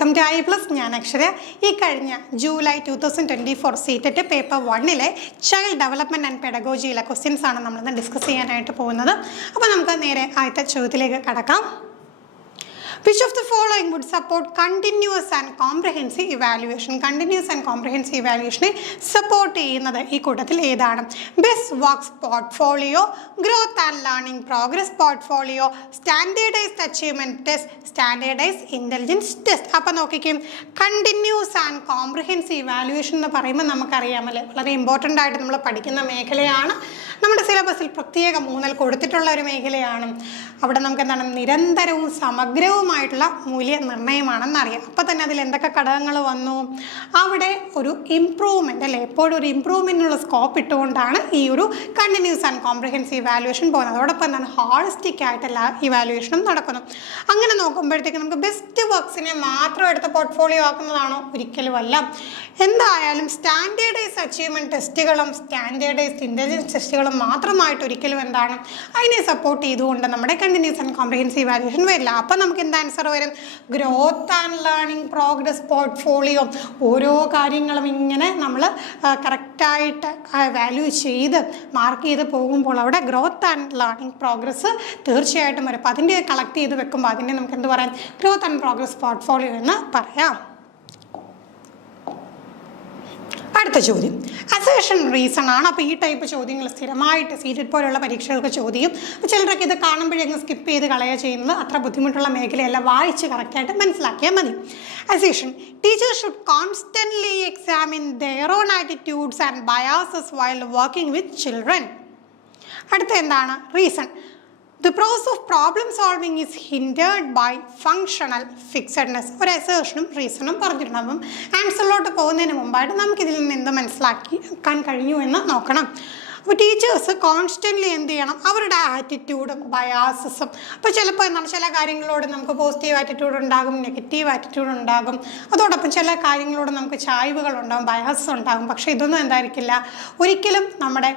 Welcome to I plus. ഞാൻ അക്ഷര. ഈ കഴിഞ്ഞ ജൂലൈ 2024 സീറ്ററ്റ് പേപ്പർ 1-ലെ ചൈൽഡ് ഡെവലപ്മെൻറ്റ് ആൻഡ് പെഡഗോജിയിലെ ക്വസ്റ്റ്യൻസ് ആണ് നമ്മളിന്ന് ഡിസ്കസ് ചെയ്യാനായിട്ട് പോകുന്നത്. അപ്പോൾ നമുക്ക് നേരെ ആദ്യത്തെ ചോദ്യത്തിലേക്ക് കടക്കാം. Which of the following would support continuous and comprehensive evaluation? Continuous and comprehensive evaluation support ചെയ്യുന്നത് ഈ കൂട്ടത്തിൽ ഏതാണ്? Best works portfolio, growth and learning progress portfolio, standardised achievement test, standardised intelligence test. അപ്പോൾ നോക്കിക്കും, കണ്ടിന്യൂസ് ആൻഡ് കോംപ്രിഹെൻസീവ് ഇവാലുവേഷൻ എന്ന് പറയുമ്പോൾ നമുക്കറിയാമല്ലേ, വളരെ important ആയിട്ട് നമ്മൾ പഠിക്കുന്ന മേഖലയാണ്. നമ്മുടെ സിലബസിൽ പ്രത്യേകം ഊന്നൽ കൊടുത്തിട്ടുള്ള ഒരു മേഖലയാണ്. അവിടെ നമുക്ക് എന്താണ്, നിരന്തരവും സമഗ്രവുമായിട്ടുള്ള മൂല്യനിർണ്ണയമാണെന്നറിയാം. അപ്പോൾ തന്നെ അതിൽ എന്തൊക്കെ ഘടകങ്ങൾ വന്നു? അവിടെ ഒരു ഇംപ്രൂവ്മെൻ്റ് അല്ലേ, എപ്പോഴും ഒരു ഇംപ്രൂവ്മെൻറ്റിനുള്ള സ്കോപ്പ് ഇട്ടുകൊണ്ടാണ് ഈ ഒരു കണ്ടിന്യൂസ് ആൻഡ് കോംപ്രിഹെൻസീവ് ഇവാലുവേഷൻ പോകുന്നത്. അതോടൊപ്പം എന്താണ്, ഹോളിസ്റ്റിക് ആയിട്ടുള്ള ഇവാലുവേഷനും നടക്കുന്നു. അങ്ങനെ നോക്കുമ്പോഴത്തേക്ക് നമുക്ക് ബെസ്റ്റ് വർക്ക്സിനെ മാത്രം എടുത്ത് പോർട്ട്ഫോളിയോ ആക്കുന്നതാണോ? ഒരിക്കലും അല്ല. എന്തായാലും സ്റ്റാൻഡേർഡൈസ്ഡ് അച്ചീവ്മെൻറ്റ് ടെസ്റ്റുകളും സ്റ്റാൻഡേർഡൈസ്ഡ് ഇൻ്റലിജൻസ് ടെസ്റ്റുകളും മാത്രമായിട്ട് ഒരിക്കലും എന്താണ് അതിനെ സപ്പോർട്ട് ചെയ്തുകൊണ്ട് നമ്മുടെ കണ്ടിന്യൂസ് ആൻഡ് കോംപ്രിഹെൻസീവ് ഇവാലുവേഷൻ വരില്ല. അപ്പം നമുക്ക് എന്താ ആൻസർ വരും? Growth and learning progress portfolio. ഓരോ കാര്യങ്ങളും ഇങ്ങനെ നമ്മൾ കറക്റ്റായിട്ട് വാല്യൂ ചെയ്ത് മാർക്ക് ചെയ്ത് പോകുമ്പോൾ അവിടെ ഗ്രോത്ത് ആൻഡ് ലേണിംഗ് പ്രോഗ്രസ് തീർച്ചയായിട്ടും വരും. അപ്പോൾ അതിൻ്റെ കളക്ട് ചെയ്ത് വെക്കുമ്പോൾ അതിനെ നമുക്ക് എന്ത് പറയാം? ഗ്രോത്ത് ആൻഡ് പ്രോഗ്രസ് പോർട്ട്ഫോളിയോ എന്ന് പറയാം. അടുത്ത ചോദ്യം അസേഷൻ റീസൺ ആണ്. അപ്പോൾ ഈ ടൈപ്പ് ചോദ്യങ്ങൾ സ്ഥിരമായിട്ട് സീറ്റഡ് പോലുള്ള പരീക്ഷകൾക്ക് ചോദിക്കും. അപ്പോൾ ചിലരൊക്കെ ഇത് കാണുമ്പോഴേങ്ങ് സ്കിപ്പ് ചെയ്ത് കളയുക ചെയ്യുന്നത് അത്ര ബുദ്ധിമുട്ടുള്ള മേഖലയല്ല, വായിച്ച് കറക്റ്റായിട്ട് മനസ്സിലാക്കിയാൽ മതി. Assertion: teachers should constantly examine their own attitudes and biases while working with children. അടുത്ത എന്താണ്? Reason: The process of problem solving is hindered by functional fixedness. ഒരു അസേഷനും റീസണും പറഞ്ഞിട്ടുണ്ടാകും. ആൻസറിലോട്ട് പോകുന്നതിന് മുമ്പായിട്ട് നമുക്കിതിൽ നിന്ന് എന്ത് മനസ്സിലാക്കാൻ കഴിഞ്ഞു എന്ന് നോക്കണം. അപ്പോൾ ടീച്ചേഴ്സ് കോൺസ്റ്റൻ്റ്ലി എന്ത് ചെയ്യണം? അവരുടെ ആറ്റിറ്റ്യൂഡും ബയാസസും. അപ്പോൾ ചിലപ്പോൾ എന്താണ്, ചില കാര്യങ്ങളോട് നമുക്ക് പോസിറ്റീവ് ആറ്റിറ്റ്യൂഡ് ഉണ്ടാകും, നെഗറ്റീവ് ആറ്റിറ്റ്യൂഡ് ഉണ്ടാകും. അതോടൊപ്പം ചില കാര്യങ്ങളോട് നമുക്ക് ചായ്വുകളുണ്ടാകും, ബയാസസ് ഉണ്ടാകും. പക്ഷേ ഇതൊന്നും എന്തായിരിക്കില്ല, ഒരിക്കലും നമ്മുടെ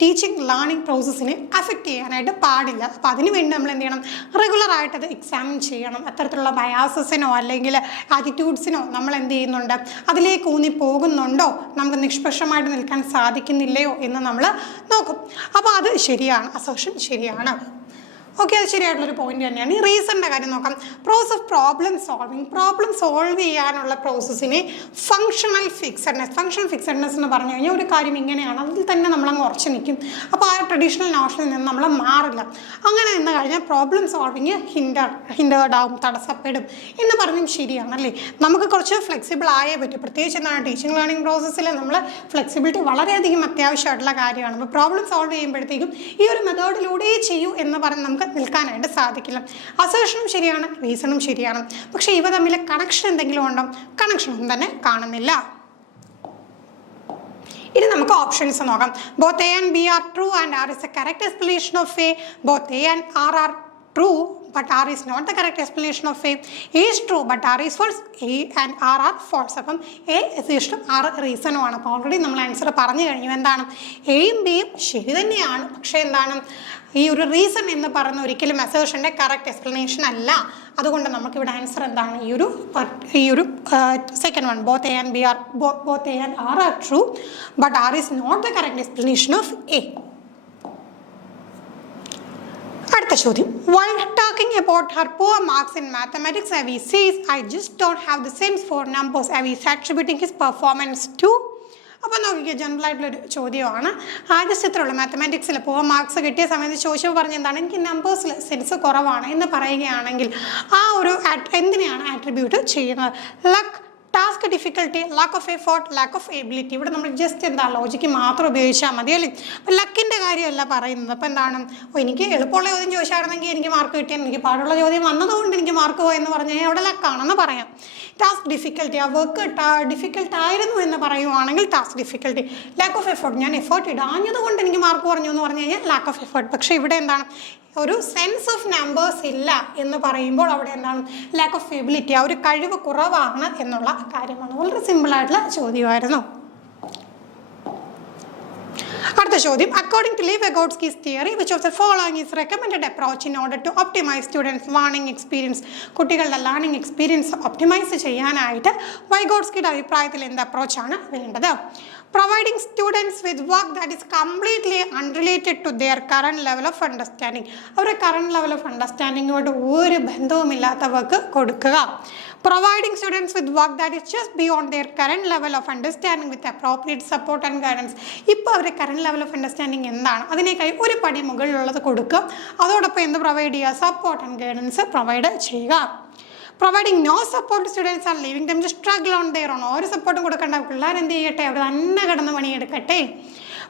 ടീച്ചിങ് ലേണിംഗ് പ്രോസസ്സിനെ അഫക്റ്റ് ചെയ്യാനായിട്ട് പാടില്ല. അപ്പോൾ അതിന് വേണ്ടി നമ്മൾ എന്ത് ചെയ്യണം? റെഗുലറായിട്ട് അത് എക്സാമിൻ ചെയ്യണം. അത്തരത്തിലുള്ള ബയാസസിനോ അല്ലെങ്കിൽ ആറ്റിറ്റ്യൂഡ്സിനോ നമ്മൾ എന്ത് ചെയ്യുന്നുണ്ട്, അതിലേക്ക് ഊന്നി പോകുന്നുണ്ടോ, നമുക്ക് നിഷ്പക്ഷമായിട്ട് നിൽക്കാൻ സാധിക്കുന്നില്ലയോ എന്ന് നമ്മൾ നോക്കും. അപ്പോൾ അത് ശരിയാണ്, അസേഷൻ ശരിയാണ്. ഓക്കെ, അത് ശരിയായിട്ടുള്ളൊരു പോയിന്റ് തന്നെയാണ്. ഈ റീസണിൻ്റെ കാര്യം നോക്കാം. Process of problem solving, problem solve ചെയ്യാനുള്ള പ്രോസസ്സിനെ ഫങ്ഷണൽ ഫിക്സഡ്നെസ് എന്ന് പറഞ്ഞു കഴിഞ്ഞാൽ ഒരു കാര്യം ഇങ്ങനെയാണ്, അതിൽ തന്നെ നമ്മളങ്ങ് ഉറച്ചു നിൽക്കും. അപ്പോൾ ആ ട്രഡീഷണൽ നോഷനിൽ നിന്ന് നമ്മൾ മാറില്ല. അങ്ങനെ നിന്ന് കഴിഞ്ഞാൽ പ്രോബ്ലം സോൾവിങ് ഹിൻഡേർഡ് ആവും, തടസ്സപ്പെടും എന്ന് പറഞ്ഞും ശരിയാണല്ലേ. നമുക്ക് കുറച്ച് ഫ്ലെക്സിബിൾ ആയേ പറ്റും. പ്രത്യേകിച്ച് എന്താണ്, ടീച്ചിങ് ലേണിംഗ് പ്രോസസ്സിൽ നമ്മൾ ഫ്ലെക്സിബിലിറ്റി വളരെയധികം അത്യാവശ്യമായിട്ടുള്ള കാര്യമാണ്. അപ്പോൾ പ്രോബ്ലം സോൾവ് ചെയ്യുമ്പോഴത്തേക്കും ഈ ഒരു മെത്തേഡിലൂടെ ചെയ്യൂ എന്ന് പറഞ്ഞ് നമുക്ക് നിൽക്കാനായിട്ട് സാധിക്കില്ല. അസേഷനും ശരിയാണ്, റീസണും ശരിയാണ്. പക്ഷേ ഇവ തമ്മിൽ കണക്ഷൻ എന്തെങ്കിലും ഉണ്ടോ? കണക്ഷനൊന്നും തന്നെ കാണുന്നില്ല. ഇനി നമുക്ക് ഓപ്ഷൻസ് നോക്കാം. Both A and R are true and R is a correct explanation of A. Both A and R are true but R is not the correct explanation of A. A is true but R is false. A and R are false. അപ്പം A ഇഷ്ടം, R റീസണും ആണ്. അപ്പോൾ already നമ്മൾ answer പറഞ്ഞു കഴിഞ്ഞു. എന്താണ്, എയും ബിയും ശരി തന്നെയാണ്. പക്ഷേ എന്താണ്, ഈ ഒരു റീസൺ എന്ന് പറയുന്ന ഒരിക്കലും അസേഷൻ്റെ കറക്റ്റ് എക്സ്പ്ലനേഷൻ അല്ല. അതുകൊണ്ട് നമുക്കിവിടെ ആൻസർ എന്താണ്, ഈ ഒരു second one, both A and R are true but R is not the correct explanation of A. അടുത്ത ചോദ്യം. While talking about her poor marks in mathematics, Avi says, I just don't have the sense for numbers. Avi is attributing his performance to. അപ്പോൾ നോക്കിക്കുക, general ആയിട്ടുള്ളൊരു ചോദ്യമാണ്. ആദ്യത്തെ ചിത്രമുള്ള മാത്തമാറ്റിക്സിൽ poor marks കിട്ടിയ സമയത്ത് ചോദിച്ചപ്പോൾ പറഞ്ഞ എന്താണ്, എനിക്ക് നമ്പേഴ്സിൽ സെൻസ് കുറവാണ് എന്ന് പറയുകയാണെങ്കിൽ ആ ഒരു എന്തിനെയാണ് ആട്രിബ്യൂട്ട് ചെയ്യുന്നത്? Luck, task difficulty, lack of effort, lack of ability. ഇവിടെ നമ്മൾ ജസ്റ്റ് എന്താ ലോജിക്ക് മാത്രം ഉപയോഗിച്ചാൽ മതി അല്ലേ. അപ്പം ലക്കിൻ്റെ കാര്യമല്ല പറയുന്നത്. അപ്പോൾ എന്താണ്, എനിക്ക് എളുപ്പമുള്ള ചോദ്യം ചോദിച്ചായിരുന്നെങ്കിൽ എനിക്ക് മാർക്ക് കിട്ടിയാൽ, എനിക്ക് പാടുള്ള ചോദ്യം വന്നതുകൊണ്ട് എനിക്ക് മാർക്ക് പോയെന്ന് പറഞ്ഞു കഴിഞ്ഞാൽ അവിടെ ലക്കാണെന്ന് പറയാം. ടാസ്ക് ഡിഫിക്കൽട്ടി, ആ വർക്ക് ഡിഫിക്കൽട്ട് ആയിരുന്നു എന്ന് പറയുവാണെങ്കിൽ task difficulty. Lack of effort, ഞാൻ എഫേർട്ട് ഇടാഞ്ഞത് കൊണ്ട് എനിക്ക് മാർക്ക് കുറഞ്ഞു എന്ന് പറഞ്ഞു കഴിഞ്ഞാൽ ലാക്ക് ഓഫ് എഫേർട്ട്. പക്ഷേ ഇവിടെ എന്താണ്, ഒരു സെൻസ് ഓഫ് നമ്പേഴ്സ് ഇല്ല എന്ന് പറയുമ്പോൾ അവിടെ എന്താണ്, ലാക്ക് ഓഫ് എബിലിറ്റി, ആ ഒരു കഴിവ് കുറവാണ് എന്നുള്ള കാര്യമാണ്. വളരെ സിമ്പിളായിട്ടുള്ള ചോദ്യമായിരുന്നു. അടുത്ത ചോദ്യം, according to Vygotsky's theory, which of the following is recommended approach in order to optimize students' learning experience? കുട്ടികളുടെ ലേണിംഗ് എക്സ്പീരിയൻസ് ഒപ്റ്റിമൈസ് ചെയ്യാനായിട്ട് വൈഗോട്സ്കിയുടെ അഭിപ്രായത്തിൽ എന്ത് അപ്രോച്ചാണ് വേണ്ടത്? Providing students with work that is completely unrelated to their current level of understanding. അവരുടെ കറണ്ട് level ഓഫ് അണ്ടർസ്റ്റാൻഡിങ്ങോട് ഒരു ബന്ധവുമില്ലാത്ത വർക്ക് കൊടുക്കുക. Providing students with work that is just beyond their current level of understanding with appropriate support and guidance. ഇപ്പോൾ അവരുടെ കറണ്ട് ലെവൽ ഓഫ് അണ്ടർസ്റ്റാൻഡിങ് എന്താണ്, അതിനേക്കായി ഒരു പടി മുകളിലുള്ളത് കൊടുക്കുക. അതോടൊപ്പം എന്ത് പ്രൊവൈഡ് ചെയ്യുക? സപ്പോർട്ട് ആൻഡ് ഗൈഡൻസ് പ്രൊവൈഡ് ചെയ്യുക. Providing no support students are leaving them to struggle on their own. ഒരു സപ്പോർട്ടും കൊടുക്കേണ്ട, പിള്ളേർ എന്ത് ചെയ്യട്ടെ, അവർ തന്നെ കിടന്ന് പണിയെടുക്കട്ടെ.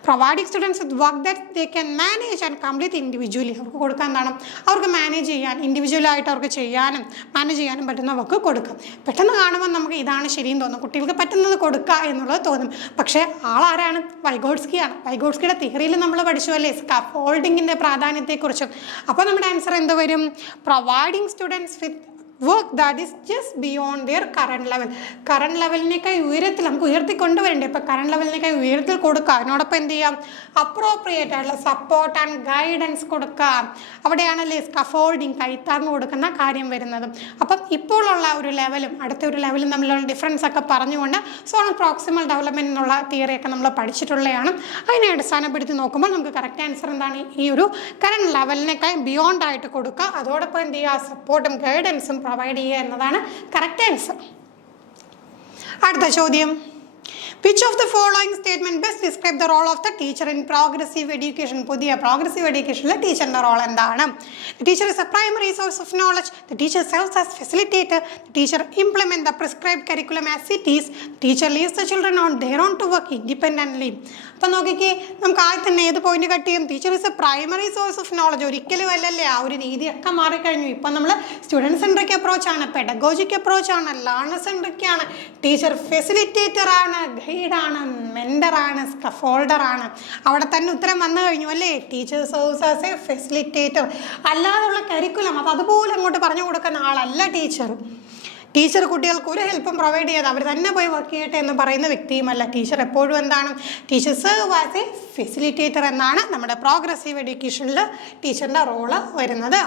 Providing students with work that they can manage and complete individually. അവർക്ക് കൊടുക്കാൻ എന്താണ്? അവർക്ക് മാനേജ് ചെയ്യാൻ, ഇൻഡിവിജ്വലായിട്ട് അവർക്ക് ചെയ്യാനും മാനേജ് ചെയ്യാനും പറ്റുന്ന വർക്ക് കൊടുക്കാം. പെട്ടെന്ന് കാണുമ്പോൾ നമുക്ക് ഇതാണ് ശരിയെന്ന് തോന്നും, കുട്ടികൾക്ക് പറ്റുന്നത് കൊടുക്കുക എന്നുള്ളത് തോന്നും. പക്ഷേ ആളാരാണ്? വൈഗോട്സ്കിയാണ്. വൈഗോട്സ്കിയുടെ തിയറിയിൽ നമ്മൾ പഠിച്ചു അല്ലേ സ്കാഫോൾഡിങ്ങിൻ്റെ പ്രാധാന്യത്തെക്കുറിച്ചും. അപ്പോൾ നമ്മുടെ ആൻസർ എന്ത് വരും? Providing students with work that is just beyond their current level. Current ലെവലിനേക്കായി ഉയരത്തിൽ നമുക്ക് ഉയർത്തിക്കൊണ്ടുവരണ്ടേ, ഇപ്പോൾ കറണ്ട് ലെവലിനേക്കായി ഉയരത്തിൽ കൊടുക്കുക. അതിനോടൊപ്പം എന്ത് ചെയ്യാം? അപ്രോപ്രിയേറ്റ് ആയിട്ടുള്ള സപ്പോർട്ട് ആൻഡ് ഗൈഡൻസ് കൊടുക്കുക. അവിടെയാണല്ലേ സ്കഫോൾഡിങ്, കൈത്താങ്ങ് കൊടുക്കുന്ന കാര്യം വരുന്നത്. അപ്പം ഇപ്പോഴുള്ള ഒരു ലെവലും അടുത്ത ഒരു ലെവലും തമ്മിലുള്ള ഡിഫറൻസ് ഒക്കെ പറഞ്ഞുകൊണ്ട് സോൺ പ്രോക്സിമൽ ഡെവലപ്മെൻറ്റ് എന്നുള്ള തിയറിയൊക്കെ നമ്മൾ പഠിച്ചിട്ടുള്ളതാണ്. അതിനെ അടിസ്ഥാനപ്പെടുത്തി നോക്കുമ്പോൾ നമുക്ക് കറക്റ്റ് ആൻസർ എന്താണ്? ഈ ഒരു കറണ്ട് ലെവലിനേക്കായി ബിയോണ്ട് ആയിട്ട് കൊടുക്കുക. അതോടൊപ്പം എന്ത് ചെയ്യുക? സപ്പോർട്ടും ഗൈഡൻസും പ്രൊവൈഡ് ചെയ്യുക എന്നതാണ് കറക്റ്റ് ആൻസർ. അടുത്ത ചോദ്യം, which of the following statement best describe the role of the teacher in progressive education? പുതിയ പ്രോഗ്രസീവ് എഡ്യൂക്കേഷനിലെ ടീച്ചറിൻ്റെ റോൾ എന്താണ്? The teacher is a primary source of knowledge. The teacher serves as facilitator. The teacher implements the prescribed curriculum as it is. The teacher leaves the children on their own to work independently. അപ്പം നോക്കിക്കേ, നമുക്ക് ആദ്യം തന്നെ ഏത് point cut ചെയ്യും? Teacher is a primary source of knowledge. ഒരിക്കലും അല്ലല്ലേ, ആ ഒരു രീതിയൊക്കെ മാറിക്കഴിഞ്ഞു. ഇപ്പം നമ്മൾ സ്റ്റുഡൻറ് സെൻട്രിക് അപ്രോച്ചാണ്, പെഡഗോജിക് അപ്രോച്ചാണ്, ലേണർ സെൻട്രിക്കാണ്. ടീച്ചർ ഫെസിലിറ്റേറ്റർ ആണ്, ഗൈഡാണ്, മെൻറ്ററാണ്, സ്കഫോൾഡറാണ്. അവിടെ തന്നെ ഉത്തരം വന്നു കഴിഞ്ഞു അല്ലേ? Teacher serves as a facilitator. അല്ലാതെയുള്ള കരിക്കുലം അത് അതുപോലെ അങ്ങോട്ട് പറഞ്ഞു കൊടുക്കുന്ന ആളല്ല ടീച്ചർ. ടീച്ചർ കുട്ടികൾക്ക് ഒരു ഹെൽപ്പും പ്രൊവൈഡ് ചെയ്യാതെ അവർ തന്നെ പോയി വർക്ക് ചെയ്യട്ടെ എന്ന് പറയുന്ന വ്യക്തിയുമല്ല. ടീച്ചർ എപ്പോഴും എന്താണ്? Teacher serve as a facilitator എന്നാണ് നമ്മുടെ പ്രോഗ്രസീവ് എഡ്യൂക്കേഷനിൽ ടീച്ചറിൻ്റെ റോള് വരുന്നത്.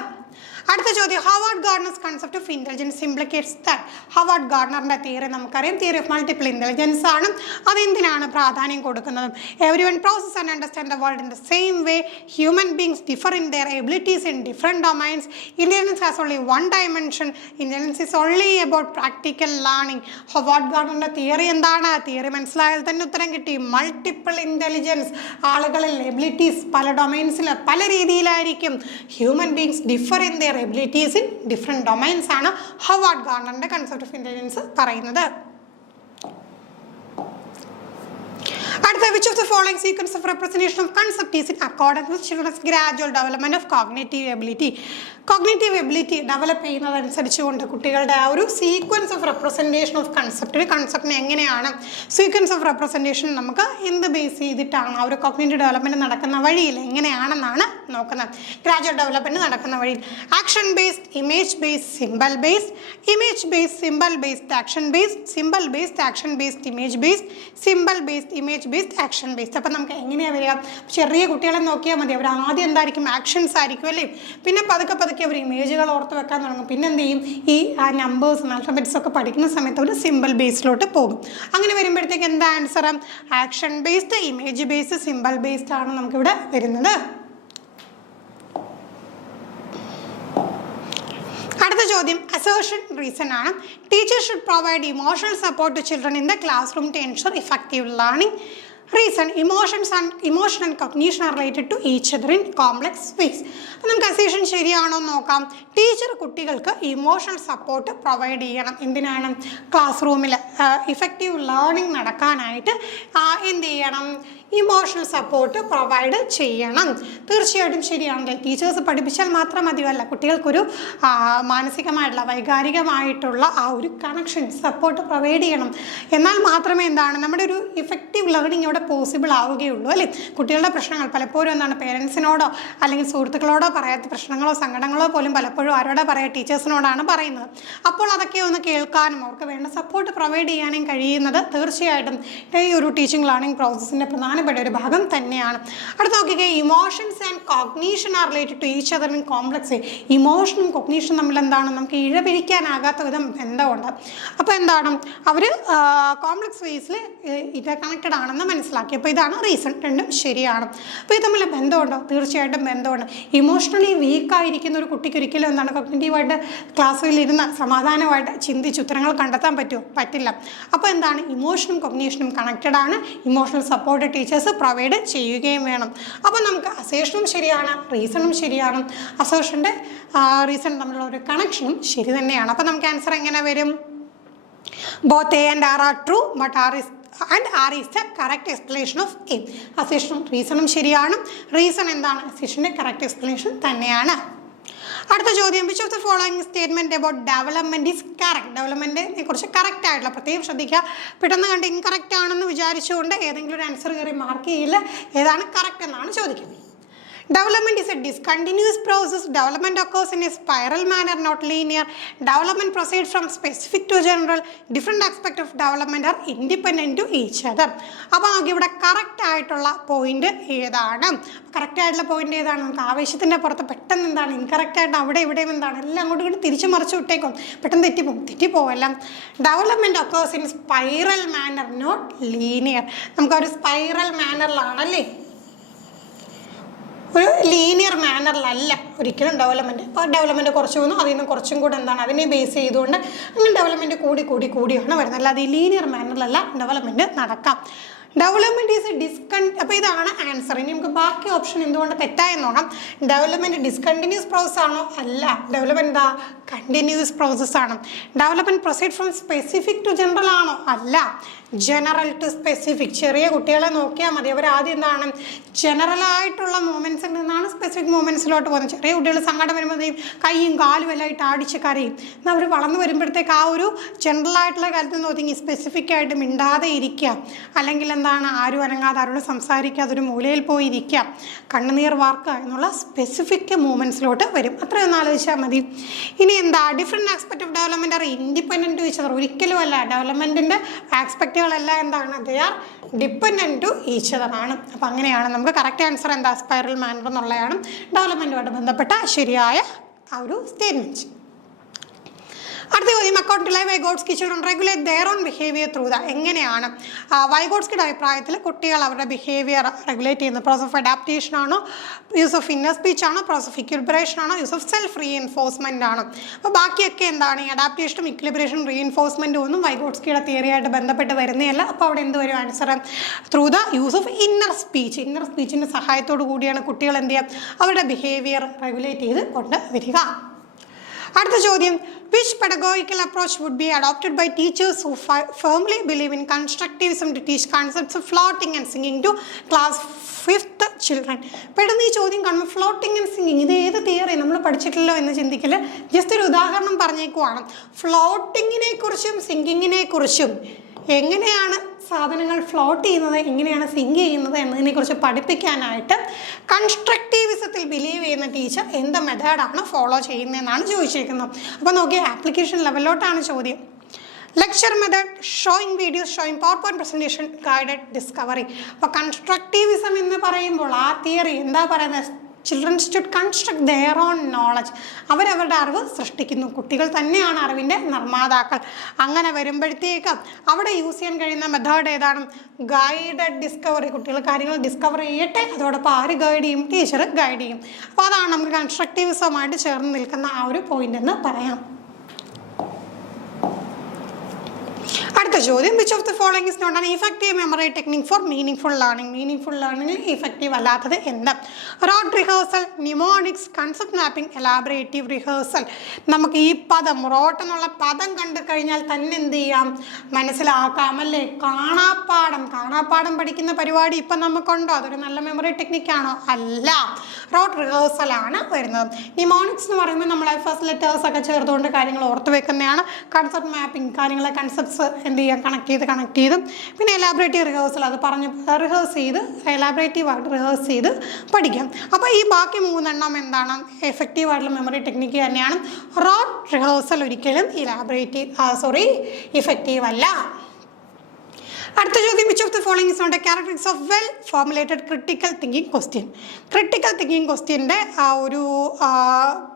അടുത്ത ചോദ്യം, Howard Gardner's concept of intelligence implicates that. Howard ഗാർഡനറിൻ്റെ തിയറി നമുക്കറിയാം, തിയറി ഓഫ് മൾട്ടിപ്പിൾ ഇൻ്റലിജൻസ് ആണ്. അതെന്തിനാണ് പ്രാധാന്യം കൊടുക്കുന്നത്? Every one process and understand the world in the same way. Human beings differ in their abilities in different domains. Intelligence has only one dimension. Intelligence is only about practical learning. Howard ഗാർഡനറിൻ്റെ theory എന്താണ്? Theory മനസ്സിലായാൽ തന്നെ ഉത്തരം കിട്ടി. Multiple intelligence, ആളുകളിൽ abilities പല ഡൊമൈൻസിൽ പല രീതിയിലായിരിക്കും. Human beings differ in their abilities in different domains ആണ് ഹവാർഡ് ഗാർഡനറിൻ്റെ കൺസെപ്റ്റ് ഓഫ് ഇൻ്റലിജൻസ് പറയുന്നത്. അടുത്ത, which of the following sequence of representation of concept is in accordance with children's gradual development of cognitive ability? Cognitive ability develop ചെയ്യുന്നതനുസരിച്ചുകൊണ്ട് കുട്ടികളുടെ ആ ഒരു sequence of representation of concept, ഒരു കൺസെപ്റ്റിനെ എങ്ങനെയാണ് sequence of representation നമുക്ക് എന്ത് ബേസ് ചെയ്തിട്ടാണ് ആ ഒരു കോഗ്നേറ്റീവ് ഡെവലപ്മെൻറ്റ് നടക്കുന്ന വഴിയിൽ എങ്ങനെയാണെന്നാണ് നോക്കുന്നത്. ഗ്രാജുവൽ ഡെവലപ്മെൻറ്റ് നടക്കുന്ന വഴിയിൽ action based, image based, simple based, image based, simple based, action based, simple based, action based, image based, simple based, image based, action based. അപ്പം നമുക്ക് എങ്ങനെയാണ് വരിക? ചെറിയ കുട്ടികളെ നോക്കിയാൽ മതി, അവർ ആദ്യം എന്തായിരിക്കും? ആക്ഷൻസ് ആയിരിക്കും അല്ലേ? പിന്നെ പതുക്കെ അവർ ഇമേജുകൾ ഓർത്ത് വെക്കാൻ തുടങ്ങും. പിന്നെ എന്ത് ചെയ്യും? ഈ നമ്പേഴ്സും ആൽഫബറ്റ്സും ഒക്കെ പഠിക്കുന്ന സമയത്ത് ഒരു സിമ്പിൾ ബേസിലോട്ട് പോകും. അങ്ങനെ വരുമ്പോഴത്തേക്ക് എന്താ answer? Action based, image based, simple based ആണ് നമുക്കിവിടെ വരുന്നത്. അടുത്ത ചോദ്യം അസേർഷൻ റീസൺ ആണ്. Teacher should provide emotional support to children in the classroom to ensure effective learning. Reason, emotion and cognition are related to each other in complex ways. അപ്പം നമുക്ക് assertion ശരിയാണോ എന്ന് നോക്കാം. ടീച്ചർ കുട്ടികൾക്ക് emotional support provide ചെയ്യണം. എന്തിനാണ്? Class റൂമിൽ effective learning നടക്കാനായിട്ട് എന്ത് ചെയ്യണം? ഇമോഷണൽ സപ്പോർട്ട് പ്രൊവൈഡ് ചെയ്യണം. തീർച്ചയായിട്ടും ശരിയാണല്ലേ. ടീച്ചേഴ്സ് പഠിപ്പിച്ചാൽ മാത്രം മതിയല്ല, കുട്ടികൾക്കൊരു മാനസികമായിട്ടുള്ള വൈകാരികമായിട്ടുള്ള ആ ഒരു കണക്ഷൻ സപ്പോർട്ട് പ്രൊവൈഡ് ചെയ്യണം. എന്നാൽ മാത്രമേ എന്താണ് നമ്മുടെ ഒരു ഇഫക്റ്റീവ് ലേണിംഗ് ഇവിടെ പോസിബിൾ ആവുകയുള്ളൂ അല്ലേ. കുട്ടികളുടെ പ്രശ്നങ്ങൾ പലപ്പോഴും എന്താണ് പേരൻസിനോടോ അല്ലെങ്കിൽ സുഹൃത്തുക്കളോടോ പറയാത്ത പ്രശ്നങ്ങളോ സങ്കടങ്ങളോ പോലും പലപ്പോഴും ആരോടാ പറയുക? ടീച്ചേഴ്സിനോടാണ് പറയുന്നത്. അപ്പോൾ അതൊക്കെ ഒന്ന് കേൾക്കാനും അവർക്ക് വേണ്ട സപ്പോർട്ട് പ്രൊവൈഡ് ചെയ്യാനും കഴിയുന്നത് തീർച്ചയായിട്ടും ഈ ഒരു ടീച്ചിങ് ലേണിംഗ് പ്രോസസ്സിൻ്റെ പ്രധാനപ്പെട്ട പ്രധാനപ്പെട്ട ഒരു ഭാഗം തന്നെയാണ്. അടുത്ത നോക്കിക്കേ, emotions and cognition are related to each other in complex. ഇമോഷനും കോഗ്നീഷനും തമ്മിൽ എന്താണ്, നമുക്ക് ഇഴപിരിക്കാനാകാത്ത വിധം ബന്ധമുണ്ട്. അപ്പോൾ എന്താണ്, അവർ കോംപ്ലക്സ് വേസിൽ ഇത് കണക്റ്റഡ് ആണെന്ന് മനസ്സിലാക്കി. അപ്പോൾ ഇതാണ് റീസൺ, രണ്ടും ശരിയാണ്. അപ്പോൾ ഇത് തമ്മിൽ ബന്ധമുണ്ടോ? തീർച്ചയായിട്ടും ബന്ധമുണ്ട്. ഇമോഷണലി വീക്കായിരിക്കുന്ന ഒരു കുട്ടിക്ക് ഒരിക്കലും എന്താണ് കോഗ്നിറ്റീവായിട്ട് ക്ലാസ്സിൽ ഇരുന്ന് സമാധാനമായിട്ട് ചിന്തിച്ച് ഉത്തരങ്ങൾ കണ്ടെത്താൻ പറ്റുമോ? പറ്റില്ല. അപ്പോൾ എന്താണ്, ഇമോഷനും കോഗ്നീഷനും കണക്റ്റഡ് ആണ്. ഇമോഷണൽ സപ്പോർട്ട് ടീച്ചേഴ്സ് പ്രൊവൈഡ് ചെയ്യുകയും വേണം. അപ്പോൾ നമുക്ക് അസേഷനും ശരിയാണ്, റീസണും ശരിയാണ്. അസേഷൻ്റെ റീസൺ തമ്മിലുള്ള ഒരു കണക്ഷനും ശരി തന്നെയാണ്. അപ്പോൾ നമുക്ക് ആൻസർ എങ്ങനെ വരും? Both A and R are true but R is the correct explanation of A. അസേഷനും റീസണും ശരിയാണ്. റീസൺ എന്താണ്, അസേഷൻ്റെ കറക്റ്റ് എക്സ്പ്ലനേഷൻ തന്നെയാണ്. അടുത്ത ചോദ്യം, which of the following statement about development is correct? ഡെവലപ്മെൻറ്റിനെ കുറിച്ച് കറക്റ്റ് ആയിട്ടുള്ള, പ്രത്യേകം ശ്രദ്ധിക്കുക, പെട്ടെന്ന് കണ്ട് ഇൻകറക്റ്റ് ആണെന്ന് വിചാരിച്ചുകൊണ്ട് ഏതെങ്കിലും ഒരു ആൻസർ കയറി മാർക്ക് ചെയ്യില്ല. ഏതാണ് കറക്റ്റ് എന്നാണ് ചോദിക്കുന്നത്. Development is a discontinuous process. Development occurs in a spiral manner, not linear. Development proceeds from specific to general. Different aspects of development are independent to each other. അപ്പോൾ നമുക്ക് ഇവിടെ correct ആയിട്ടുള്ള point ഏതാണ്? Correct ആയിട്ടുള്ള point ഏതാണ്? നമുക്ക് ആവേശത്തിൻ്റെ പുറത്ത് പെട്ടെന്ന് എന്താണ് ഇൻകറക്റ്റ് ആയിട്ട് അവിടെ ഇവിടെയും എന്താണ് എല്ലാം അങ്ങോട്ടും ഇങ്ങോട്ട് തിരിച്ചു മറിച്ച് വിട്ടേക്കും, പെട്ടെന്ന് തെറ്റിപ്പോവെല്ലാം. Development occurs in spiral manner, not linear. നമുക്ക് ഒരു സ്പൈറൽ മാനറിലാണല്ലേ, ഒരു ലീനിയർ മാനറിലല്ല ഒരിക്കലും ഡെവലപ്മെൻറ്റ്. അപ്പോൾ ഡെവലപ്മെൻറ്റ് കുറച്ച് വന്നു, അതിൽ നിന്ന് കുറച്ചും കൂടെ എന്താണ് അതിനെ ബേസ് ചെയ്തുകൊണ്ട് അങ്ങനെ ഡെവലപ്മെൻറ്റ് കൂടിയാണ് വരുന്നത്. അല്ലാതെ ഈ ലീനിയർ മാനറിലല്ല ഡെവലപ്മെൻറ്റ് നടക്കാം. ഡെവലപ്മെൻറ്റ് ഈസ് അപ്പോൾ ഇതാണ് ആൻസർ. ഇനി നമുക്ക് ബാക്കി ഓപ്ഷൻ എന്തുകൊണ്ട് തെറ്റായെന്ന് നോക്കാം. ഡെവലപ്മെൻറ്റ് ഡിസ്കണ്ടിന്യൂസ് പ്രോസസ് ആണോ? അല്ല. ഡെവലപ്മെൻറ്റ് എന്താ? കണ്ടിന്യൂസ് പ്രോസസ് ആണ്. Development proceed from specific to general ആണോ? അല്ല. General to specific. ചെറിയ കുട്ടികളെ നോക്കിയാൽ മതി, അവർ ആദ്യം എന്താണ് ജനറലായിട്ടുള്ള മൂവ്മെൻറ്റ്സിൽ നിന്നാണ് സ്പെസിഫിക് മൂവ്മെൻറ്റ്സിലോട്ട് പോകുന്നത്. ചെറിയ കുട്ടികൾ സങ്കടം വരുമ്പോഴത്തേക്കും കൈയും കാലും എല്ലാം ഇട്ട് അടിച്ച് കരയും. എന്നാൽ അവർ വളർന്നു വരുമ്പോഴത്തേക്ക് ആ ഒരു ജനറലായിട്ടുള്ള കാര്യത്തിൽ നിന്ന് ഒതുങ്ങി സ്പെസിഫിക് ആയിട്ട് മിണ്ടാതെ ഇരിക്കുക, അല്ലെങ്കിൽ എന്താണ് ആരും അനങ്ങാതെ ആരോട് സംസാരിക്കാതെ ഒരു മൂലയിൽ പോയി ഇരിക്കുക, കണ്ണുനീർ വാർക്കുക എന്നുള്ള സ്പെസിഫിക് മൂവ്മെൻറ്റ്സിലോട്ട് വരും. അത്രയൊന്നും ആലോചിച്ചാൽ മതി. ഇനി എന്താ, different aspect of development are independent to each other. ഒരിക്കലും അല്ല. ഡെവലപ്മെൻറ്റിൻ്റെ ആസ്പെക്റ്റുകളെല്ലാം എന്താണ്, they are dependent to each other ആണ്. അപ്പോൾ അങ്ങനെയാണ് നമുക്ക് കറക്റ്റ് ആൻസർ എന്താ, സ്പൈറൽ മാനർ എന്നുള്ളതാണ് ഡെവലപ്മെൻറ്റുമായിട്ട് ബന്ധപ്പെട്ട ശരിയായ ആ ഒരു സ്റ്റേറ്റ്മെൻറ്റ്. അടുത്ത ചോദ്യം, according to Vygotsky children regulate their own behaviour through the. എങ്ങനെയാണ് വൈഗോട്സ്കിയുടെ അഭിപ്രായത്തിൽ കുട്ടികൾ അവരുടെ ബിഹേവിയർ റെഗുലേറ്റ് ചെയ്യുന്നത്? പ്രോസസ് ഓഫ് അഡാപ്റ്റേഷൻ ആണോ, യൂസ് ഓഫ് ഇന്നർ സ്പീച്ച് ആണോ, പ്രോസസ് ഓഫ് ഇക്വിലിബ്രേഷൻ ആണോ, യൂസ് ഓഫ് സെൽഫ് റീഎൻഫോഴ്സ്മെൻ്റ് ആണോ? അപ്പോൾ ബാക്കിയൊക്കെ എന്താണ്, ഈ അഡാപ്റ്റേഷനും ഇക്വിലിബ്രേഷനും റീഎൻഫോഴ്സ്മെൻറ്റും ഒന്നും വൈഗോട്സ്കിയുടെ തിയറിയായിട്ട് ബന്ധപ്പെട്ട് വരുന്നതല്ല. അപ്പോൾ അവിടെ എന്ത് വരും answer? Through the use of inner speech. Inner സ്പീച്ചിൻ്റെ സഹായത്തോടു കൂടിയാണ് കുട്ടികൾ എന്ത് ചെയ്യുക, അവരുടെ ബിഹേവിയർ റെഗുലേറ്റ് ചെയ്ത് കൊണ്ട് വരിക. അടുത്ത ചോദ്യം, which pedagogical approach would be adopted by teachers who firmly believe in constructivism to teach concepts of floating and singing to class 5th children? പെട്ടെന്ന് ഈ ചോദ്യം കാണുമ്പോൾ ഫ്ലോട്ടിംഗ് ആൻഡ് സിംഗിങ് ഇത് ഏത് തിയറി നമ്മൾ പഠിച്ചിട്ടില്ലല്ലോ എന്ന് ചിന്തിക്കൽ. ജസ്റ്റ് ഒരു ഉദാഹരണം പറഞ്ഞേക്കുവാണ്. ഫ്ലോട്ടിങ്ങിനെ കുറിച്ചും സിംഗിങ്ങിനെ കുറിച്ചും എങ്ങനെയാണ് സാധനങ്ങൾ ഫ്ലോട്ട് ചെയ്യുന്നത്, എങ്ങനെയാണ് സിങ്ക് ചെയ്യുന്നത് എന്നതിനെക്കുറിച്ച് പഠിപ്പിക്കാനായിട്ട് കൺസ്ട്രക്റ്റീവിസത്തിൽ ബിലീവ് ചെയ്യുന്ന ടീച്ചർ എന്ത് മെത്തേഡാണ് ഫോളോ ചെയ്യുന്നതെന്നാണ് ചോദിച്ചിരിക്കുന്നത്. അപ്പോൾ നോക്കിയ ആപ്ലിക്കേഷൻ ലെവലിലോട്ടാണ് ചോദ്യം. Lecture method, showing videos, showing power point presentation, guided discovery. അപ്പോൾ കൺസ്ട്രക്റ്റീവിസം എന്ന് പറയുമ്പോൾ ആ തിയറി എന്താ പറയുന്നത്, children should construct their own knowledge. അവരവരുടെ അറിവ് സൃഷ്ടിക്കുന്നു, കുട്ടികൾ തന്നെയാണ് അറിവിൻ്റെ നിർമ്മാതാക്കൾ. അങ്ങനെ വരുമ്പോഴത്തേക്ക് അവിടെ യൂസ് ചെയ്യാൻ കഴിയുന്ന മെത്തേഡ് ഏതാണ്? Guided discovery. കുട്ടികൾ കാര്യങ്ങൾ ഡിസ്കവർ ചെയ്യട്ടെ, അതോടൊപ്പം ആര് ഗൈഡ് ചെയ്യും? ടീച്ചർ ഗൈഡ് ചെയ്യും. അപ്പോൾ അതാണ് നമുക്ക് കൺസ്ട്രക്റ്റീവിസവുമായിട്ട് ചേർന്ന് നിൽക്കുന്ന ആ ഒരു പോയിന്റ് എന്ന് പറയാം. അടുത്ത ചോദ്യം, which of the following is not an effective memory technique for meaning learning? Meaning ലേണിംഗിൽ ഇഫക്റ്റീവ് അല്ലാത്തത് എന്ത്? Rote rehearsal, mnemonics, concept mapping, elaborative rehearsal. നമുക്ക് ഈ പദം റോട്ട് എന്നുള്ള പദം കണ്ടു കഴിഞ്ഞാൽ തന്നെ എന്ത് ചെയ്യാം, മനസ്സിലാക്കാം അല്ലേ? കാണാപ്പാടം പഠിക്കുന്ന പരിപാടി ഇപ്പം നമുക്കുണ്ടോ? അതൊരു നല്ല മെമ്മറി ടെക്നിക്കാണോ? അല്ല. റോട്ട് റിഹേഴ്സലാണ് വരുന്നത്. നിമോണിക്സ് എന്ന് പറയുമ്പോൾ നമ്മൾ ഫസ്റ്റ് ലെറ്റേഴ്സ് ഒക്കെ ചേർത്തുകൊണ്ട് കാര്യങ്ങൾ ഓർത്ത് വെക്കുന്നതാണ്. കൺസെപ്റ്റ് മാപ്പിംഗ്, കാര്യങ്ങളെ കൺസെപ്റ്റ്സ് എന്ത് ചെയ്യാം, കണക്ട് ചെയ്ത്. പിന്നെ എലാബറേറ്റീവ് റിഹേഴ്സൽ, അത് പറഞ്ഞ് എലാബറേറ്റീവായിട്ട് റിഹേഴ്സ് ചെയ്ത് പഠിക്കാം. അപ്പോൾ ഈ ബാക്കി 3 എണ്ണം എന്താണ്, എഫക്റ്റീവായിട്ടുള്ള മെമ്മറി ടെക്നിക്ക് തന്നെയാണ്. റോട്ട് റിഹേഴ്സൽ ഒരിക്കലും ഇഫക്റ്റീവ് അല്ല. അടുത്ത ചോദ്യം, which of the following is not a characteristics of well formulated critical thinking question. Critical thinking ക്വസ്റ്റ്യൻ്റെ ഒരു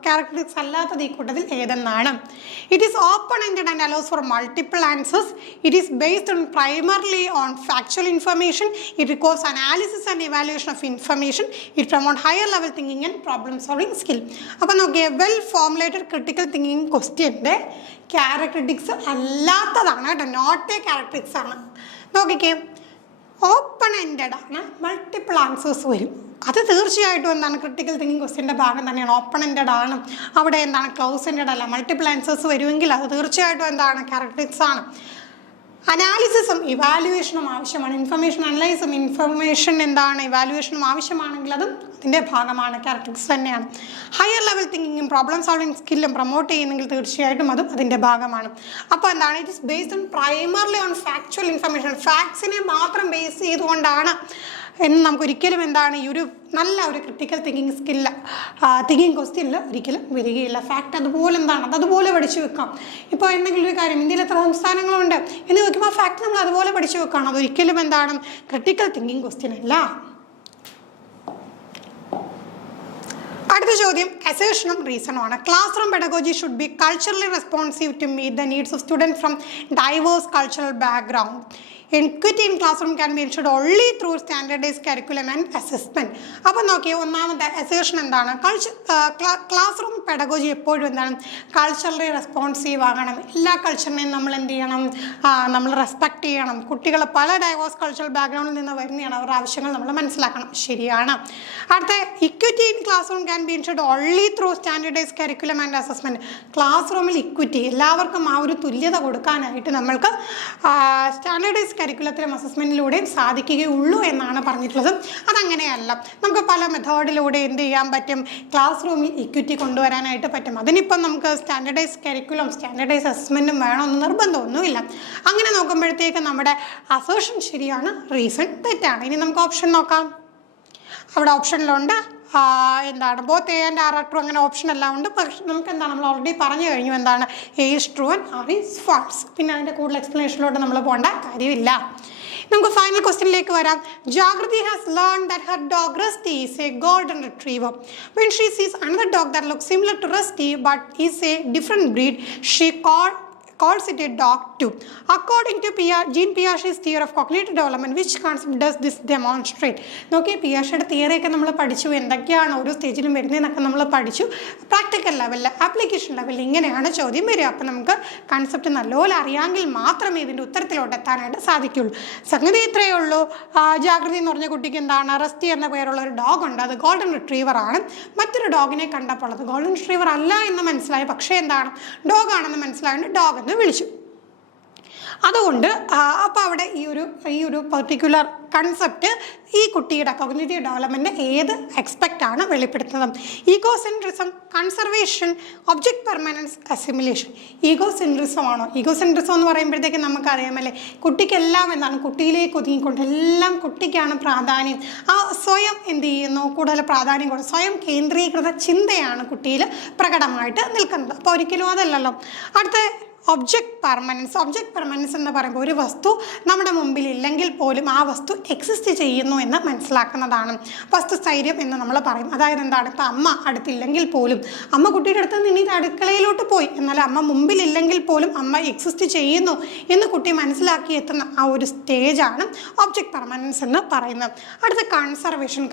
ക്യാരക്ടറിസ്റ്റിക്സ് അല്ലാത്തത് ഈ കൂട്ടത്തിൽ ഏതെന്നാണ്? It is open ended and allows for multiple answers. It is based on primarily on factual information. It requires analysis and evaluation of information. It promote higher level thinking and problem solving skill. അപ്പോൾ നോക്കിയേ, well formulated critical thinking ക്വസ്റ്റ്യൻ്റെ characteristics അല്ലാത്തതാണ് കേട്ടോ, not a characteristics ആണ്. നോക്കിക്കേ, open ended ആണ്, multiple answers വരും. അത് തീർച്ചയായിട്ടും എന്താണ് ക്രിട്ടിക്കൽ തിങ്കിങ് ക്വസ്റ്റ്യൻ്റെ ഭാഗം തന്നെയാണ്. ഓപ്പൺ എൻഡഡ് ആണ്, അവിടെ എന്താണ് ക്ലോസ് എൻഡഡ് അല്ല. മൾട്ടിപ്പിൾ ആൻസേഴ്സ് വരുമെങ്കിൽ അത് തീർച്ചയായിട്ടും എന്താണ് ക്യാരക്ടറിസ്റ്റിക്സ് ആണ്. അനാലിസിസും ഇവാലുവേഷനും ആവശ്യമാണ്. ഇൻഫർമേഷൻ അനലൈസും ഇൻഫർമേഷൻ എന്താണ് ഇവാലുവേഷനും ആവശ്യമാണെങ്കിൽ അതും അതിൻ്റെ ഭാഗമാണ്, ക്യാരക്ടറിസ്റ്റിക്സ് തന്നെയാണ്. ഹയർ ലെവൽ തിങ്കിങ്ങും പ്രോബ്ലം സോൾവിങ് സ്കില്ലും പ്രൊമോട്ട് ചെയ്യുന്നെങ്കിൽ തീർച്ചയായിട്ടും അതും അതിൻ്റെ ഭാഗമാണ്. അപ്പോൾ എന്താണ്, it is based on primarily on factual information. ഫാക്ട്സിനെ മാത്രം ബേസ് ചെയ്തുകൊണ്ടാണ് എന്ന് നമുക്കൊരിക്കലും എന്താണ് ഈ ഒരു നല്ല ഒരു ക്രിട്ടിക്കൽ തിങ്കിങ് സ്കില്ല് തിങ്കിങ് ക്വസ്റ്റ്യനിൽ ഒരിക്കലും വരികയില്ല. ഫാക്റ്റ് അതുപോലെ എന്താണ് അതുപോലെ പഠിച്ചു വെക്കാം. ഇപ്പോൾ എന്തെങ്കിലും ഒരു കാര്യം ഇന്ത്യയിൽ എത്ര സംസ്ഥാനങ്ങളുണ്ട് എന്ന് നോക്കുമ്പോൾ ആ ഫാക്റ്റ് നമ്മൾ അതുപോലെ പഠിച്ചു വെക്കണം. അതൊരിക്കലും എന്താണ് ക്രിട്ടിക്കൽ തിങ്കിങ് ക്വസ്റ്റ്യൻ അല്ല. അടുത്ത ചോദ്യം, അസേഷനും റീസണും ആണ്. Classroom pedagogy should be culturally responsive to meet the needs of student from diverse cultural background. Equity in classroom can be ensured only through standardized curriculum and assessment. അപ്പോൾ നോക്കിയേ, ഒന്നാമത്തെ assertion എന്താണ്, ക്ലാസ് റൂം പെഡഗോജി എപ്പോഴും എന്താണ് culturally responsive ആകണം. എല്ലാ കൾച്ചറിനെയും നമ്മൾ എന്ത് ചെയ്യണം, നമ്മൾ റെസ്പെക്ട് ചെയ്യണം. കുട്ടികൾ പല ഡൈവേഴ്സ് കൾച്ചറൽ ബാക്ക്ഗ്രൗണ്ടിൽ നിന്ന് വരുന്നതാണ്, അവരുടെ ആവശ്യങ്ങൾ നമ്മൾ മനസ്സിലാക്കണം. ശരിയാണ്. അടുത്ത, equity in classroom can be ensured only through standardised curriculum and assessment. ക്ലാസ് റൂമിൽ ഇക്വിറ്റി, എല്ലാവർക്കും ആ ഒരു തുല്യത കൊടുക്കാനായിട്ട് നമ്മൾക്ക് സ്റ്റാൻഡർഡൈസ്ഡ് കരിക്കുലത്തിലും അസസ്മെൻറ്റിലൂടെയും സാധിക്കുകയുള്ളൂ എന്നാണ് പറഞ്ഞിട്ടുള്ളത്. അതങ്ങനെയല്ല, നമുക്ക് പല മെത്തേഡിലൂടെ എന്ത് ചെയ്യാൻ പറ്റും, ക്ലാസ് റൂമിൽ ഇക്വിറ്റി കൊണ്ടുവരാനായിട്ട് പറ്റും. അതിനിപ്പം നമുക്ക് സ്റ്റാൻഡർഡൈസ്ഡ് കരിക്കുലം സ്റ്റാൻഡർഡൈസ്ഡ് അസസ്മെൻറ്റും വേണമെന്ന് നിർബന്ധമൊന്നുമില്ല. അങ്ങനെ നോക്കുമ്പോഴത്തേക്ക് നമ്മുടെ അസേഷൻ ശരിയാണ്, റീസൺ തെറ്റാണ്. ഇനി നമുക്ക് ഓപ്ഷൻ നോക്കാം. അവിടെ ഓപ്ഷനിലുണ്ട് എന്താണ് both A and R are true, അങ്ങനെ ഓപ്ഷൻ എല്ലാം ഉണ്ട്. പക്ഷെ നമുക്ക് എന്താണ്, നമ്മൾ ഓൾറെഡി പറഞ്ഞു കഴിഞ്ഞു എന്താണ് A is true and R is false. പിന്നെ അതിൻ്റെ കൂടുതൽ എക്സ്പ്ലനേഷനിലോട്ട് നമ്മൾ പോകേണ്ട കാര്യമില്ല. നമുക്ക് ഫൈനൽ ക്വസ്റ്റ്യനിലേക്ക് വരാം. Jagriti has learn that her dog Rusty is a golden retriever. When she sees another dog that looks similar to Rusty but is a different breed, she calls it a dog too. According to Jean Piaget's theory of cognitive development, which concept does this demonstrate? നോക്കി, പിയാഷയുടെ തിയറിയൊക്കെ നമ്മൾ പഠിച്ചു, എന്തൊക്കെയാണ് ഓരോ സ്റ്റേജിലും വരുന്നതെന്നൊക്കെ നമ്മൾ പഠിച്ചു. Practical ലെവലിൽ, application ലെവലിൽ ഇങ്ങനെയാണ് ചോദ്യം വരിക. അപ്പോൾ നമുക്ക് കൺസെപ്റ്റ് നല്ലപോലെ അറിയാമെങ്കിൽ മാത്രമേ ഇതിൻ്റെ ഉത്തരത്തിലോട്ട് എത്താനായിട്ട് സാധിക്കുള്ളൂ. സംഗതി ഇത്രയേ ഉള്ളൂ. ജാഗൃതി എന്ന് പറഞ്ഞ കുട്ടിക്ക് എന്താണ്, റസ്റ്റി എന്ന പേരുള്ള ഒരു ഡോഗ് ഉണ്ട്, അത് ഗോൾഡൻ റിട്രീവർ ആണ്. മറ്റൊരു ഡോഗിനെ കണ്ടപ്പോൾ അത് ഗോൾഡൻ റിട്രീവർ അല്ല എന്ന് മനസ്സിലായി, പക്ഷേ എന്താണ് ഡോഗ് ആണെന്ന് മനസ്സിലായതുകൊണ്ട് ഡോഗ് വിളിച്ചു. അതുകൊണ്ട് അപ്പോൾ അവിടെ ഈ ഒരു പെർട്ടിക്കുലർ കൺസെപ്റ്റ് ഈ കുട്ടിയുടെ കോഗ്നിറ്റീവ് ഡെവലപ്മെൻറ്റ് ഏത് എക്സ്പെക്റ്റാണ് വെളിപ്പെടുത്തുന്നത്? Egocentrism, conservation, object permanence, assimilation. Egocentrism ആണോ? ഈഗോസെൻട്രിസം എന്ന് പറയുമ്പോഴത്തേക്ക് നമുക്കറിയാമല്ലേ, കുട്ടിക്കെല്ലാം എന്താണ് കുട്ടിയിലേക്ക് ഒതുങ്ങിക്കൊണ്ട് എല്ലാം കുട്ടിക്കാണ് പ്രാധാന്യം. ആ സ്വയം എന്ത് ചെയ്യുന്നു, കൂടുതൽ പ്രാധാന്യം കൊടുക്കും. സ്വയം കേന്ദ്രീകൃത ചിന്തയാണ് കുട്ടിയിൽ പ്രകടമായിട്ട് നിൽക്കുന്നത്. അപ്പോൾ ഒരിക്കലും അതല്ലല്ലോ. അടുത്ത ഒബ്ജക്റ്റ് പെർമനൻസ് എന്ന് പറയുമ്പോൾ ഒരു വസ്തു നമ്മുടെ മുമ്പിൽ ഇല്ലെങ്കിൽ പോലും ആ വസ്തു എക്സിസ്റ്റ് ചെയ്യുന്നു എന്ന് മനസ്സിലാക്കുന്നതാണ്. വസ്തുസ്ഥൈര്യം എന്ന് നമ്മൾ പറയും. അതായത് എന്താണ്, ഇപ്പം അമ്മ അടുത്തില്ലെങ്കിൽ പോലും, അമ്മ കുട്ടിയുടെ അടുത്ത് നിന്ന് ഇത് അടുക്കളയിലോട്ട് പോയി, എന്നാൽ അമ്മ മുമ്പിലില്ലെങ്കിൽ പോലും അമ്മ എക്സിസ്റ്റ് ചെയ്യുന്നു എന്ന് കുട്ടി മനസ്സിലാക്കി എത്തുന്ന ആ ഒരു സ്റ്റേജാണ് ഒബ്ജക്റ്റ് പെർമനൻസ് എന്ന് പറയുന്നത്. അടുത്ത കൺസർവേഷൻ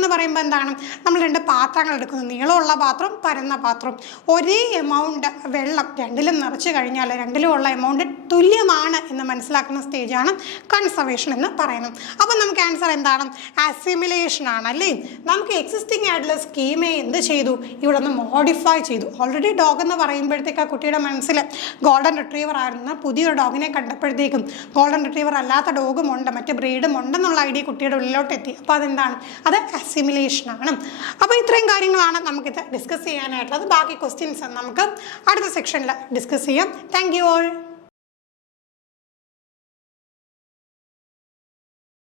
എന്ന് പറയുമ്പോൾ എന്താണ്, നമ്മൾ രണ്ട് പാത്രങ്ങൾ എടുക്കുന്നു, നീളമുള്ള പാത്രം, പരന്ന പാത്രം. ഒരേ എമൗണ്ട് വെള്ളം രണ്ടിലും നിറച്ച് കഴിഞ്ഞാൽ രണ്ടിലുമുള്ള എമൗണ്ട് തുല്യമാണ് എന്ന് മനസ്സിലാക്കുന്ന സ്റ്റേജാണ് കൺസർവേഷൻ എന്ന് പറയുന്നത്. അപ്പം നമുക്ക് ആൻസർ എന്താണ്, അസിമിലേഷൻ ആണ് അല്ലേ. നമുക്ക് എക്സിസ്റ്റിംഗ് ആയിട്ടുള്ള സ്കീമെ എന്ത് ചെയ്തു, ഇവിടെ ഒന്ന് മോഡിഫൈ ചെയ്തു. ഓൾറെഡി ഡോഗ് എന്ന് പറയുമ്പോഴത്തേക്ക് ആ കുട്ടിയുടെ മനസ്സിൽ ഗോൾഡൻ റിട്രീവർ ആയിരുന്ന പുതിയൊരു ഡോഗിനെ കണ്ടപ്പോഴത്തേക്കും ഗോൾഡൻ റിട്രീവർ അല്ലാത്ത ഡോഗും ഉണ്ട്, മറ്റേ ബ്രീഡും ഉണ്ടെന്നുള്ള ഐഡിയ കുട്ടിയുടെ ഉള്ളിലോട്ട് എത്തി. അപ്പോൾ അതെന്താണ്, അത് അസിമിലേഷനാണ്. അപ്പോൾ ഇത്രയും കാര്യങ്ങളാണ് നമുക്കിത് ഡിസ്കസ് ചെയ്യാനായിട്ടുള്ളത്. ബാക്കി ക്വസ്റ്റ്യൻസ് നമുക്ക് അടുത്ത സെക്ഷനിൽ ഡിസ്കസ് ചെയ്യാം. Thank you all.